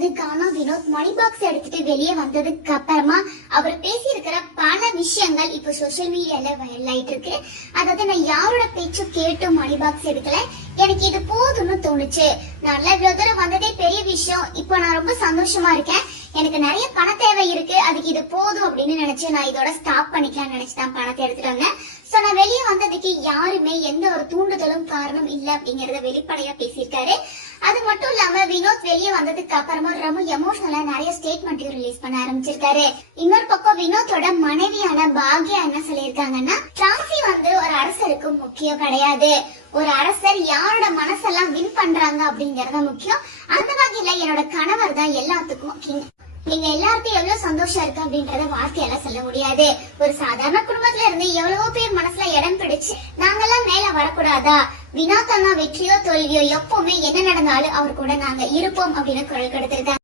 இருந்து கானா வினோத் மணி பாக்ஸ் எடுத்துட்டு வெளியே வந்ததுக்கு அப்புறமா அவர் பேசி இருக்கிற பல விஷயங்கள் இப்ப சோசியல் மீடியால வைரல் ஆயிட்டு இருக்கு. அதாவது நான் யாரோட பேச்சும் கேட்டும் மணி பாக்ஸ் எடுக்கல, எனக்கு இது போதும்னு தோணுச்சு. நல்ல இவ்வளவு தூரம் வந்ததே பெரிய விஷயம். இப்போ நான் ரொம்ப சந்தோஷமா இருக்கேன். எனக்கு நிறைய பண தேவை இருக்கு, அதுக்கு இது போதும் அப்படின்னு நினைச்சு நான் இதோட ஸ்டாப் பண்ணிக்கலாம்னு நினைச்சுதான் பணத்தை எடுத்துட்டு வந்தேன். சோ நான் வெளியே வந்ததுக்கு யாருமே எந்த ஒரு தூண்டுதலும் காரணம் இல்ல அப்படிங்கறத வெளிப்படையா பேசியிருக்காரு. அது மட்டும் இல்லாம வினோத் வெளியே வந்ததுக்கு அப்புறமா ரொம்ப எமோஷனலா நிறைய ஸ்டேட்மெண்ட் ரிலீஸ் பண்ண ஆரம்பிச்சிருக்காரு. இன்னொரு பக்கம் வினோத்தோட மனைவியான பாக்யா என்ன சொல்லியிருக்காங்கன்னா, டிராஃபி ஒரு அரசருக்கு முக்கியம் கிடையாது, ஒரு அரசர் யாரோட மனசெல்லாம் வின் பண்றாங்க அப்படிங்கறத முக்கியம். அந்த வகையில என்னோட கணவர் தான் எல்லாத்துக்கும் கிங். நீங்க எல்லாருக்கும் எவ்வளவு சந்தோஷம் இருக்கு அப்படின்றத வார்த்தையால சொல்ல முடியாது. ஒரு சாதாரண குடும்பத்துல இருந்து எவ்வளவோ பேர் மனசுல இடம் பிடிச்சு நாங்கெல்லாம் மேல வரக்கூடாதா? வினோத் அண்ணா வெற்றியோ தோல்வியோ எப்பவுமே என்ன நடந்தாலும் அவர் கூட நாங்க இருப்போம் அப்படின்னு குரல் கொடுத்திருக்காங்க.